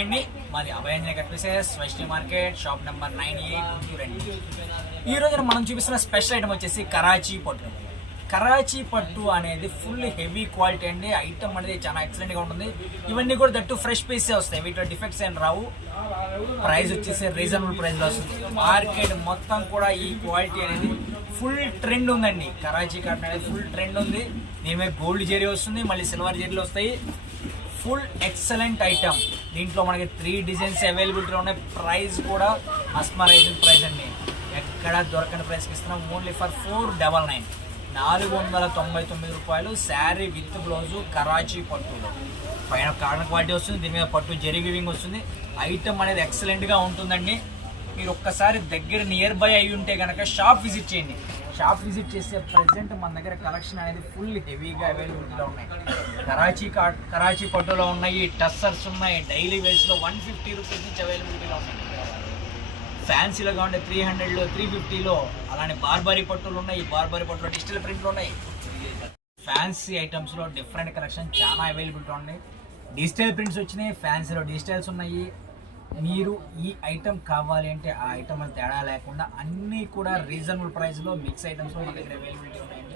అండి, మాది Abhayanjaneya కట్పీసెస్ వెస్టీ market shop number 98 Guntur అండి. ఈ రోజున మనం చూపిస్తున్న స్పెషల్ ఐటమ్ వచ్చేసి కరాచీ పట్టు. కరాచీ పట్టు అనేది ఫుల్ హెవీ క్వాలిటీ అండి. ఐటమ్ అనేది చాలా ఎక్సలెంట్గా ఉంటుంది. ఇవన్నీ కూడా దట్టు ఫ్రెష్ పీసే వస్తాయి, వీటిలో డిఫెక్ట్స్ ఏం రావు. ప్రైస్ వచ్చేసి రీజనబుల్ ప్రైస్లో వస్తుంది. మార్కెట్ మొత్తం కూడా ఈ క్వాలిటీ అనేది ఫుల్ ట్రెండ్ ఉందండి. కరాచీ కాటన్ అనేది ఫుల్ ట్రెండ్ ఉంది. దీని మీద గోల్డ్ జెరీ వస్తుంది, మళ్ళీ సిల్వర్ జెరీలు వస్తాయి. Full excellent item. దీంట్లో మనకి 3 డిజైన్స్ అవైలబిలిటీలో ఉన్నాయి. ప్రైస్ కూడా అస్మరైజింగ్ ప్రైస్ అండి, ఎక్కడ దొరకని ప్రైస్కి ఇస్తున్నాం. ఓన్లీ ఫర్ 499, 499 రూపాయలు. శారీ విత్ బ్లౌజు కరాచీ పట్టులో పైన కాటన్ క్వాలిటీ వస్తుంది, దీని మీద పట్టు జెరీ వీవింగ్ వస్తుంది. ఐటమ్ అనేది ఎక్సలెంట్గా ఉంటుందండి. మీరు ఒక్కసారి దగ్గర నియర్ బై అయి ఉంటే కనుక షాప్ విజిట్ చేయండి. షాప్ విజిట్ చేస్తే ప్రజెంట్ మన దగ్గర కలెక్షన్ అనేది ఫుల్ హెవీగా అవైలబిలిటీలో ఉన్నాయి. కరాచీ పట్టులో ఉన్నాయి, టస్సర్స్ ఉన్నాయి. డైలీ వేస్లో 150 రూపీస్ నుంచి అవైలబిలిటీలో ఉన్నాయి. ఫ్యాన్సీలో కావాలంటే 300లో 350లో. అలానే బార్బరీ పట్టులు ఉన్నాయి. బార్బరీ పట్టులో డిజిటల్ ప్రింట్లు ఉన్నాయి. ఫ్యాన్సీ ఐటమ్స్లో డిఫరెంట్ కలెక్షన్ చాలా అవైలబిలిటీ ఉన్నాయి. డిజిటల్ ప్రింట్స్ వచ్చినాయి, ఫ్యాన్సీలో డిజిటల్స్ ఉన్నాయి. మీరు ఈ ఐటమ్ కావాలి అంటే ఆ ఐటమ్ అని తేడా లేకుండా అన్నీ కూడా రీజనబుల్ ప్రైస్లో మిక్స్ ఐటమ్స్లో మన దగ్గర అవైలబిలిటీ ఉన్నాయండి.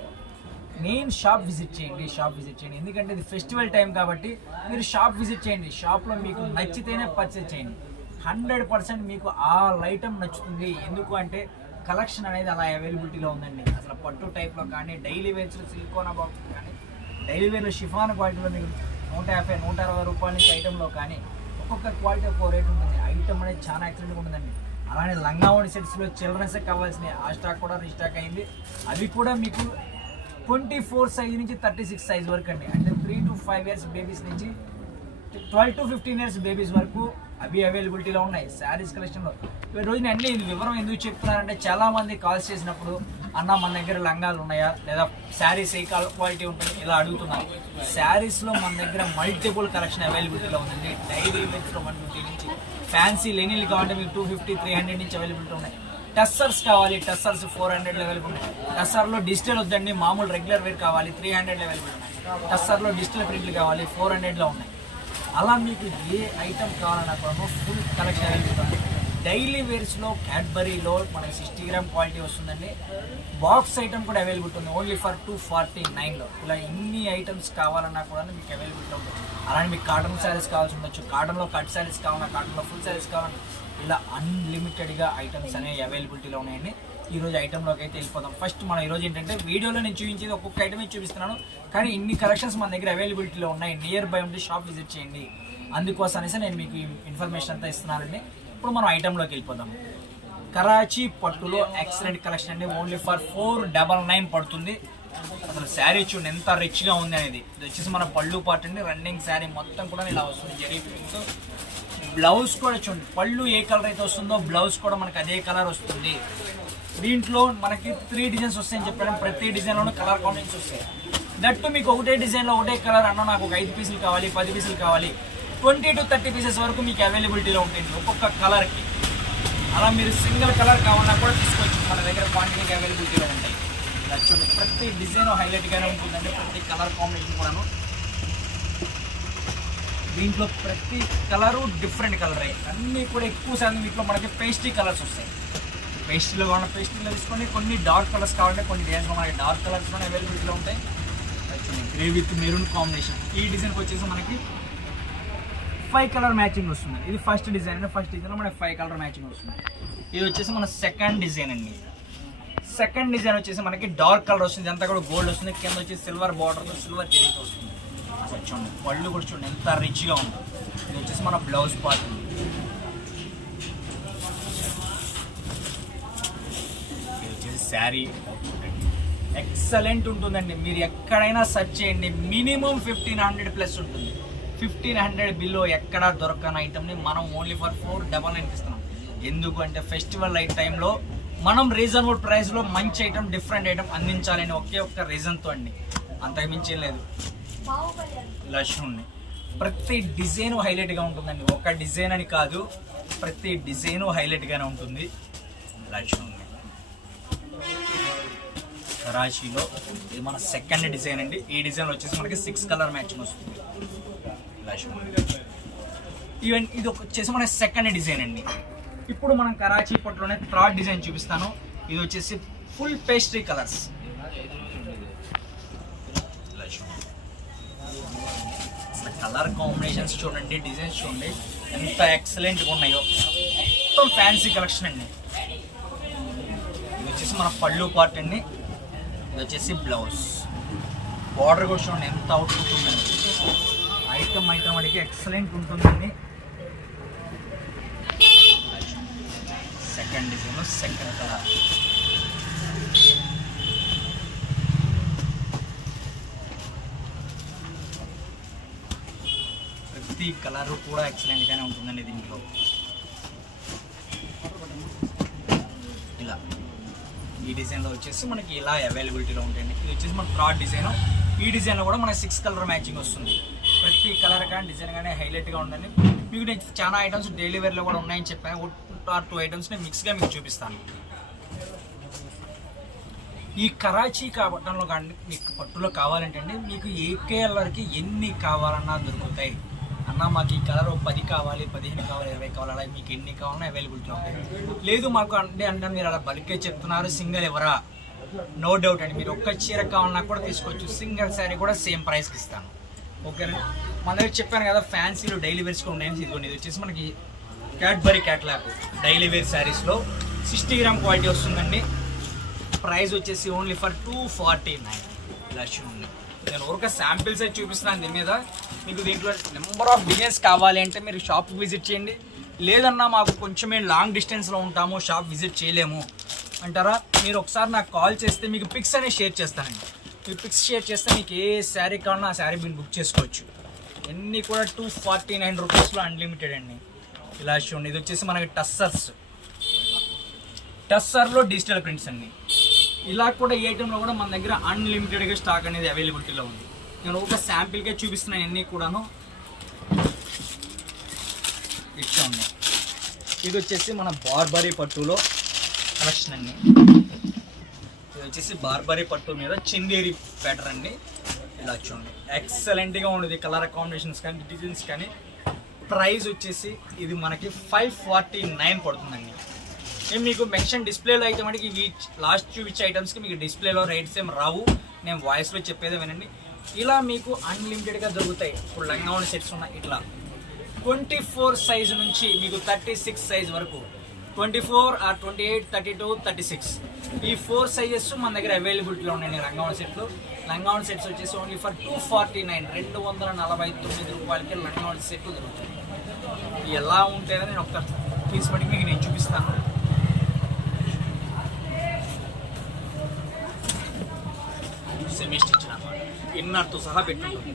మెయిన్ షాప్ విజిట్ చేయండి. ఎందుకంటే ఇది ఫెస్టివల్ టైం కాబట్టి మీరు షాప్ విజిట్ చేయండి. షాప్లో మీకు నచ్చితేనే పర్చేజ్ చేయండి. 100% మీకు ఆ ఐటమ్ నచ్చుతుంది. ఎందుకు అంటే కలెక్షన్ అనేది అలా అవైలబిలిటీలో ఉందండి. అసలు పట్టు టైప్లో కానీ, డైలీ వేర్స్లో సిలికోనా బాక్స్ కానీ, డైలీ వేర్లో షిఫాన్ క్వాలిటీలో మీకు 150, 160 రూపాయల నుంచి ఐటెంలో కానీ ఒక్కొక్క క్వాలిటీ ఒక్కో రేట్ ఉంటుంది. ఐటమ్ అనేది చాలా ఎక్సలెంట్గా ఉంటుందండి. అలానే లంగావోణి సెట్స్లో చిల్డ్రన్స్కి కావాల్సినవి ఆ స్టాక్ కూడా రీస్టాక్ అయింది. అవి కూడా మీకు 24 సైజ్ నుంచి 36 సైజ్ వరకు అండి. అంటే 3 to 5 ఇయర్స్ బేబీస్ నుంచి 12 to 15 ఇయర్స్ బేబీస్ వరకు అవి అవైలబిలిటీలో ఉన్నాయి శారీస్ కలెక్షన్లో. ఈ రోజున అన్ని వివరం ఎందుకు చెప్తున్నారంటే చాలామంది కాల్స్ చేసినప్పుడు అన్న మన దగ్గర లంగాలు ఉన్నాయా, లేదా శారీస్ ఏ క్వాలిటీ ఉంటుంది ఇలా అడుగుతున్నారు. శారీస్లో మన దగ్గర మల్టిపుల్ కలెక్షన్ అవైలబిలిటీలో ఉందండి. డైలీ వేర్స్లో 150 నుంచి, ఫ్యాన్సీ లెనిన్లు కావాలంటే మీకు 250, 300 నుంచి అవైలబిలిటీ ఉన్నాయి. టస్సర్స్ కావాలి, టస్సర్స్ 400లో అవైలబుల్ ఉన్నాయి. టస్సర్లో డిజిటల్ వద్దండి, మామూలు రెగ్యులర్ వేర్ కావాలి 300లో అవైలబుల్ ఉన్నాయి. టస్సర్లో డిజిటల్ ప్రింట్లు కావాలి 400లో ఉన్నాయి. అలా మీకు ఏ ఐటమ్ కావాలన్నా కూడా ఫుల్ కలెక్షన్ అవైలబుల్. డైలీ వేర్స్లో క్యాడ్బరీలో మనకి 60 గ్రామ్ క్వాలిటీ వస్తుందండి. బాక్స్ ఐటమ్ కూడా అవైలబిలిటీ ఉంది, ఓన్లీ ఫర్ 249లో. ఇలా ఇన్ని ఐటమ్స్ కావాలన్నా కూడా మీకు అవైలబిలిటీ ఉంటుంది. అలానే మీకు కాటన్ శారీస్ కావాల్సి ఉండొచ్చు, కాటన్లో కట్ శారీస్ కావాలన్నా, కాటన్లో ఫుల్ శారీస్ కావాలన్నా, ఇలా అన్లిమిటెడ్గా ఐటమ్స్ అనేవి అవైలబిలిటీలో ఉన్నాయండి. ఈరోజు ఐటెంలోకి అయితే వెళ్ళిపోతాం. ఫస్ట్ మనం ఈరోజు ఏంటంటే వీడియోలో నేను చూపించేది ఒక్కొక్క ఐటమే చూపిస్తున్నాను, కానీ ఇన్ని కలెక్షన్స్ మన దగ్గర అవైలబిలిటీలో ఉన్నాయి. నియర్ బై ఉంటే షాప్ విజిట్ చేయండి. అందుకోసం అనేసి నేను మీకు ఇన్ఫర్మేషన్ అంతా ఇస్తున్నానండి. ఇప్పుడు మనం ఐటెంలోకి వెళ్ళిపోదాం. కరాచీ పట్టులో ఎక్సలెంట్ కలెక్షన్ అండి. ఓన్లీ ఫర్ 499 పడుతుంది. అసలు శారీ చూడండి ఎంత రిచ్గా ఉంది అనేది. ఇది వచ్చేసి మన పళ్ళు పార్ట్ అండి. రన్నింగ్ శారీ మొత్తం కూడా ఇలా వస్తుంది జరీ ప్రింట్తో. బ్లౌజ్ కూడా చూడండి, పళ్ళు ఏ కలర్ అయితే వస్తుందో బ్లౌజ్ కూడా మనకి అదే కలర్ వస్తుంది. దీంట్లో మనకి 3 డిజైన్స్ వస్తాయని చెప్పాను. ప్రతి డిజైన్లోనూ కలర్ కాంబినేషన్స్ వస్తాయి. దట్టు మీకు ఒకటే డిజైన్లో ఒకటే కలర్ అన్న నాకు ఒక 5 పీసులు కావాలి, 10 పీసులు కావాలి, 20 to 30 పీసెస్ వరకు మీకు అవైలబిలిటీలో ఉంటుంది ఒక్కొక్క కలర్కి. అలా మీరు సింగిల్ కలర్ కావాలన్నా కూడా తీసుకోవచ్చు, మన దగ్గర క్వాంటిటీకి అవైలబిలిటీలో ఉంటాయి. ఇలా చూడండి, ప్రతి డిజైన్ హైలైట్గానే ఉంటుందండి, ప్రతి కలర్ కాంబినేషన్ కూడాను. దీంట్లో ప్రతి కలరు డిఫరెంట్ కలర్ అన్నీ కూడా ఎక్కువ శాతం వీటిలో మనకి పేస్ట్రీ కలర్స్ వస్తాయి. పేస్ట్రీలో కావాలంటే పేస్ట్రీలో తీసుకోండి, కొన్ని డార్క్ కలర్స్ కావాలంటే కొన్ని డిజైన్స్ మనకి డార్క్ కలర్స్లోనే అవైలబిలిటీలో ఉంటాయి. Grey with maroon combination. ఈ డిజైన్కి వచ్చేసి మనకి 5 కలర్ మ్యాచింగ్ వస్తుంది. ఇది ఫస్ట్ డిజైన్ అండి. ఫస్ట్ డిజైన్లో మనకి 5 కలర్ మ్యాచింగ్ వస్తుంది. ఇది వచ్చేసి మన సెకండ్ డిజైన్ అండి. సెకండ్ డిజైన్ వచ్చేసి మనకి డార్క్ కలర్ వస్తుంది, అంతా కూడా గోల్డ్ వస్తుంది. కింద వచ్చి సిల్వర్ బార్డర్తో సిల్వర్ జరీతో వస్తుంది. అసలు చూడండి పళ్ళు కూడా చూడండి ఎంత రిచ్గా ఉంది. ఇది వచ్చేసి మన బ్లౌజ్ పార్ట్. ఇది వచ్చేసి శారీ ఎక్సలెంట్ ఉంటుందండి. మీరు ఎక్కడైనా సెర్చ్ చేయండి, మినిమం 1500 ప్లస్ ఉంటుంది. 1500 బిలో ఎక్కడా దొరకని ఐటమ్ని మనం ఓన్లీ ఫర్ 499 ఇస్తున్నాం. ఎందుకు అంటే ఫెస్టివల్ టైంలో మనం రీజనబుల్ ప్రైస్లో మంచి ఐటమ్, డిఫరెంట్ ఐటమ్ అందించాలని ఒకే ఒక్క రీజన్తో అండి, అంతకు మించి లేదు. ఇలా చూడండి, ప్రతి డిజైన్ హైలైట్గా ఉంటుందండి. ఒక డిజైన్ అని కాదు, ప్రతి డిజైన్ హైలైట్గానే ఉంటుంది. ఇలా చూడండి, కరాచీలో ఇది మన సెకండ్ డిజైన్ అండి. ఈ డిజైన్ వచ్చేసి మనకి 6 కలర్ మ్యాచింగ్ వస్తుంది. ఇలా చూడండి, ఈవెన్ ఇది వచ్చేసి మన సెకండ్ డిజైన్ అండి. ఇప్పుడు మనం కరాచీ పట్టులోనే థర్డ్ డిజైన్ చూపిస్తాను. ఇది వచ్చేసి full pastry colours. Colour combinations చూడండి, డిజైన్స్ చూడండి ఎంత ఎక్సలెంట్గా ఉన్నాయో. మొత్తం ఫ్యాన్సీ కలెక్షన్ అండి. ఇది వచ్చేసి మన పళ్ళు పార్ట్ అండి. ఇది వచ్చేసి బ్లౌజ్. బార్డర్ కూడా చూడండి ఎంత అవుట్పుట్ ఉందండి. ఐటమ్ అడిగి ఎక్సలెంట్ ఉంటుందండి. Second design, second colour. ప్రతి కలర్ కూడా ఎక్సలెంట్గానే ఉంటుందండి దీంట్లో. ఇలా ఈ డిజైన్లో వచ్చేసి మనకి ఇలా అవైలబిలిటీలో ఉంటాయండి. ఇది వచ్చేసి మన థర్డ్ డిజైన్. ఈ డిజైన్లో కూడా మనకి 6 కలర్ మ్యాచింగ్ వస్తుంది. ప్రతి కలర్ కానీ డిజైన్ కానీ హైలైట్గా ఉండండి. మీకు నేను చాలా ఐటమ్స్ డైలీ వేర్లో కూడా ఉన్నాయని చెప్పాను. 2 ఐటమ్స్ నేను మిక్స్గా మీకు చూపిస్తాను. ఈ కరాచీ పట్టణంలో కానీ మీకు పట్టులో కావాలంటే అండి, మీకు ఏ కలర్కి ఎన్ని కావాలన్నా దొరుకుతాయి. అన్న మాకు ఈ కలర్ 10 కావాలి, 15 కావాలి, 20 కావాలి, అలా మీకు ఎన్ని కావాలన్నా అవైలబిలిటీ ఉంటాయి. లేదు మాకు అంటే మీరు అలా బల్కే చెప్తున్నారు, సింగిల్ ఎవరా, నో డౌట్ అండి. మీరు ఒక్క చీర కావాలన్నా కూడా తీసుకోవచ్చు. సింగిల్ శారీ కూడా సేమ్ ప్రైస్కి ఇస్తాను. ఓకేనా. మన దగ్గర చెప్పాను కదా ఫ్యాన్సీలో డైలీ వేర్స్ కూడా ఉన్నాయని. ఇదిగోండి, ఇది వచ్చేసి మనకి క్యాడ్బరీ క్యాట్లాగ్ డైలీ వేర్ శారీస్లో 60 గ్రామ్ క్వాలిటీ వస్తుందండి. ప్రైస్ వచ్చేసి ఓన్లీ ఫర్ 249. ఇలా చూడండి, నేను ఒక శాంపిల్స్ అయితే చూపిస్తున్నాను దీని మీద. మీకు దీంట్లో నెంబర్ ఆఫ్ డిజైన్స్ కావాలి అంటే మీరు షాప్కి విజిట్ చేయండి. లేదన్నా మాకు కొంచెం మేము లాంగ్ డిస్టెన్స్లో ఉంటాము, షాప్ విజిట్ చేయలేము అంటారా, మీరు ఒకసారి నాకు కాల్ చేస్తే మీకు పిక్స్ అనేది షేర్ చేస్తానండి. మీరు పిక్స్ షేర్ చేస్తే మీకు ఏ శారీ కావాలన్నా ఆ శారీ మీరు బుక్ చేసుకోవచ్చు. అన్నీ కూడా 249 రూపీస్లో అన్లిమిటెడ్ అండి. ఇలా చూడండి, ఇది వచ్చేసి మనకి టస్సర్లో డిజిటల్ ప్రింట్స్ అండి. ఇలా కూడా ఏ ఐటెంలో కూడా మన దగ్గర అన్లిమిటెడ్గా స్టాక్ అనేది అవైలబిలిటీలో ఉంది. నేను ఒక శాంపిల్గా చూపిస్తున్నాను అన్నీ కూడాను. ఇట్లా ఉన్నాయి. ఇది వచ్చేసి మన బార్బరీ పట్టులో కలెక్షన్ అండి. ఇది వచ్చేసి బార్బరీ పట్టు మీద చందేరి ప్యాటర్న్ అండి. ఇలా చూడండి ఎక్సలెంట్గా ఉండేది. కలర్ కాంబినేషన్స్ కానీ డిజైన్స్ కానీ. ప్రైస్ వచ్చేసి ఇది మనకి 549 పడుతుందండి. నేను మీకు మెన్షన్ డిస్ప్లేలో అయితే మనకి ఇవి లాస్ట్ చూపించే ఐటమ్స్కి మీకు డిస్ప్లేలో రేట్స్ ఏం రావు, నేను వాయిస్లో చెప్పేదే వినండి. ఇలా మీకు అన్లిమిటెడ్గా దొరుకుతాయి. ఇప్పుడు లంగావని సెట్స్ ఉన్నాయి. ఇట్లా 24 సైజు నుంచి మీకు 36 సైజ్ వరకు, 24 ఆర్ 28, 32, 36 ఈ 4 సైజెస్ మన దగ్గర అవైలబిలిటీలో ఉన్నాయండి. లంగావని సెట్లు. లంగావని సెట్స్ వచ్చేసి ఓన్లీ ఫర్ 249, 249 రూపాయలకి లంగావని సెట్లు దొరుకుతాయి. ఎలా ఉంటుందో నేను ఒక పీస్ పట్టి మీకు నేను చూపిస్తాను. సెమీ స్టిచ్ అన్నమాట, ఇన్నర్తో సహా పెట్టుకుంటుంది.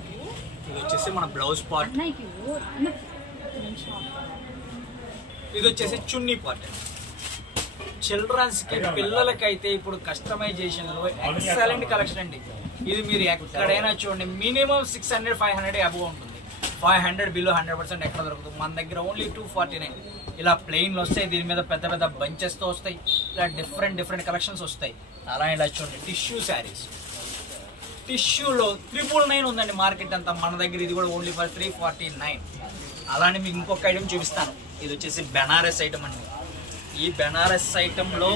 ఇది వచ్చేసి మన బ్లౌజ్ పార్ట్. ఇది వచ్చేసి చున్నీ పార్ట్. చిల్డ్రన్స్కి పిల్లలకైతే ఇప్పుడు కస్టమైజేషన్లో ఎక్సలెంట్ కలెక్షన్ అండి. ఇది మీరు ఎక్కడైనా చూడండి, మినిమం 600, 500 అబవ్ ఉంటుంది. 500 బిలో 100% ఎక్కడ దొరుకుతుంది. మన దగ్గర ఓన్లీ 249. ఇలా ప్లెయిన్లు వస్తాయి, దీని మీద పెద్ద పెద్ద బంచెస్తో వస్తాయి. ఇలా డిఫరెంట్ కలెక్షన్స్ వస్తాయి. అలా ఇలా చూడండి, టిష్యూ శారీస్. టిష్యూలో 999 ఉందండి మార్కెట్ అంతా. మన దగ్గర ఇది కూడా ఓన్లీ ఫర్ 349. అలానే మీకు ఇంకొక ఐటమ్ చూపిస్తాను. ఇది వచ్చేసి బెనారస్ ఐటమ్ అండి. ఈ బెనారస్ ఐటంలో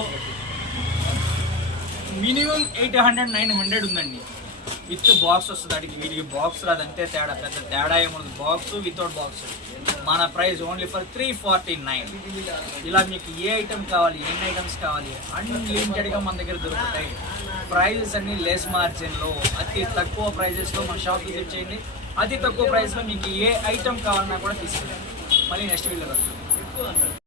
మినిమం 800, 900 ఉందండి. విత్ బాక్స్ వస్తుంది. అడిగి వీటికి బాక్స్ రాదంతే తేడా, పెద్ద తేడా ఏముంది. Box without box. మన ప్రైస్ ఓన్లీ ఫర్ 349. ఇలా మీకు ఏ ఐటమ్ కావాలి, ఎన్ని ఐటమ్స్ కావాలి, అన్లిమిటెడ్గా మన దగ్గర దొరుకుతాయి. ప్రైజెస్ అన్ని లెస్ మార్జిన్లో, అతి తక్కువ ప్రైజెస్లో మన షాప్ విజిట్ చేయండి. అతి తక్కువ ప్రైస్లో మీకు ఏ ఐటమ్ కావాలన్నా కూడా తీసుకెళ్ళండి. మళ్ళీ నెక్స్ట్ వీడియోలో